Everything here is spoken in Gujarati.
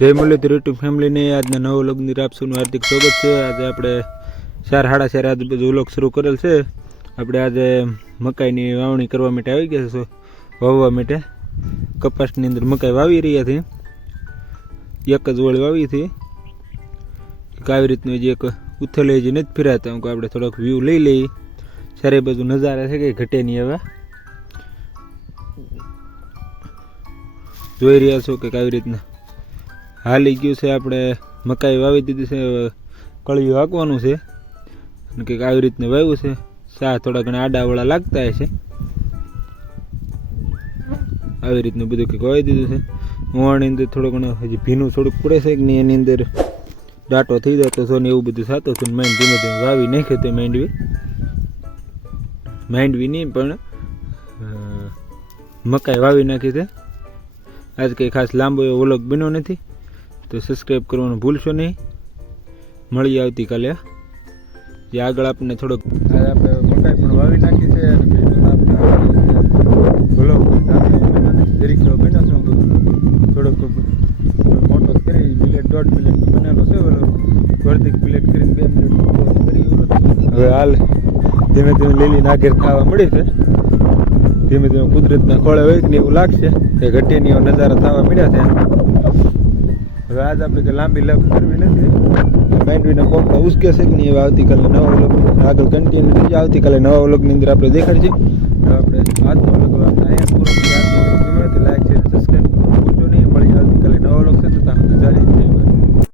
જય મુરલીધર યુટ્યુબ ફેમિલીને આજના નવો લગ્નની આપસુનું હાર્દિક સ્વાગત છે. આજે આપણે ચાર સાડા ચાર આજે બધું વ્લોગ શરૂ કરેલ છે. આપણે આજે મકાઈની વાવણી કરવા માટે આવી ગયા છે. વાવવા માટે કપાસની અંદર મકાઈ વાવી રહ્યા હતી એક જ વળી વાવી હતી આવી રીતનું જે એક ઉથલે જે નથી ફેરાતા. હું આપણે થોડોક વ્યૂ લઈ લઈએ. ચારે બાજુ નજારા છે કે ઘટે નહીં હવે જોઈ રહ્યા છો કે આવી રીતના હાલી ગયું છે આપણે મકાઈ વાવી દીધી છે કળિયું હાંકવાનું છે. અને કંઈક આવી રીતનું વાવ્યું છે. સા થોડા ઘણા આડાવાળા લાગતા હશે. આવી રીતનું બધું કંઈક વાવી દીધું છે. મોવાની અંદર થોડો ઘણો હજી ભીનું થોડુંક પડે છે કે નહીં, એની અંદર ડાટો થઈ જતો હતો ને એવું બધું થતું હતું માઇન્ડ ધીમે ધીમે વાવી નાખ્યો તો માંડવી. માંડવી નહીં, પણ મકાઈ વાવી નાખી છે. આજ કંઈ ખાસ લાંબો એવો વ્લોગ બન્યો નથી. તો સબસ્ક્રાઈબ કરવાનું ભૂલશો નહીં. મળીએ આવતીકાલે જે આગળ આપણને થોડોક આપણે મકાઈ પણ વાવી નાખી છે થોડોક મોટો કરી મિલેટ દોઢ મિલેટ બનેલો છે ઓલો અડધી પ્લેટ કરીને બે કરી ઓલો. હવે હાલ ધીમે ધીમે લીલી નાગેર ખાવા મળી છે. ધીમે ધીમે કુદરતના ખોળે હોય ને એવું લાગશે. કે ઘટીની એવો નજારા થવા મળ્યા છે. હવે આજ આપણે કે લાંબી લખ કરવી નથી. માંડવીના કોપડા ઉસકે છે કે નહીં, હવે આવતીકાલે નવા વ્લોગ આગળ કન્ટિન્યુ થઈ આવતીકાલે નવા વ્લોગની અંદર આપણે દેખાડીએ આપણે આજનો વ્લોગ આપણે અહીંયા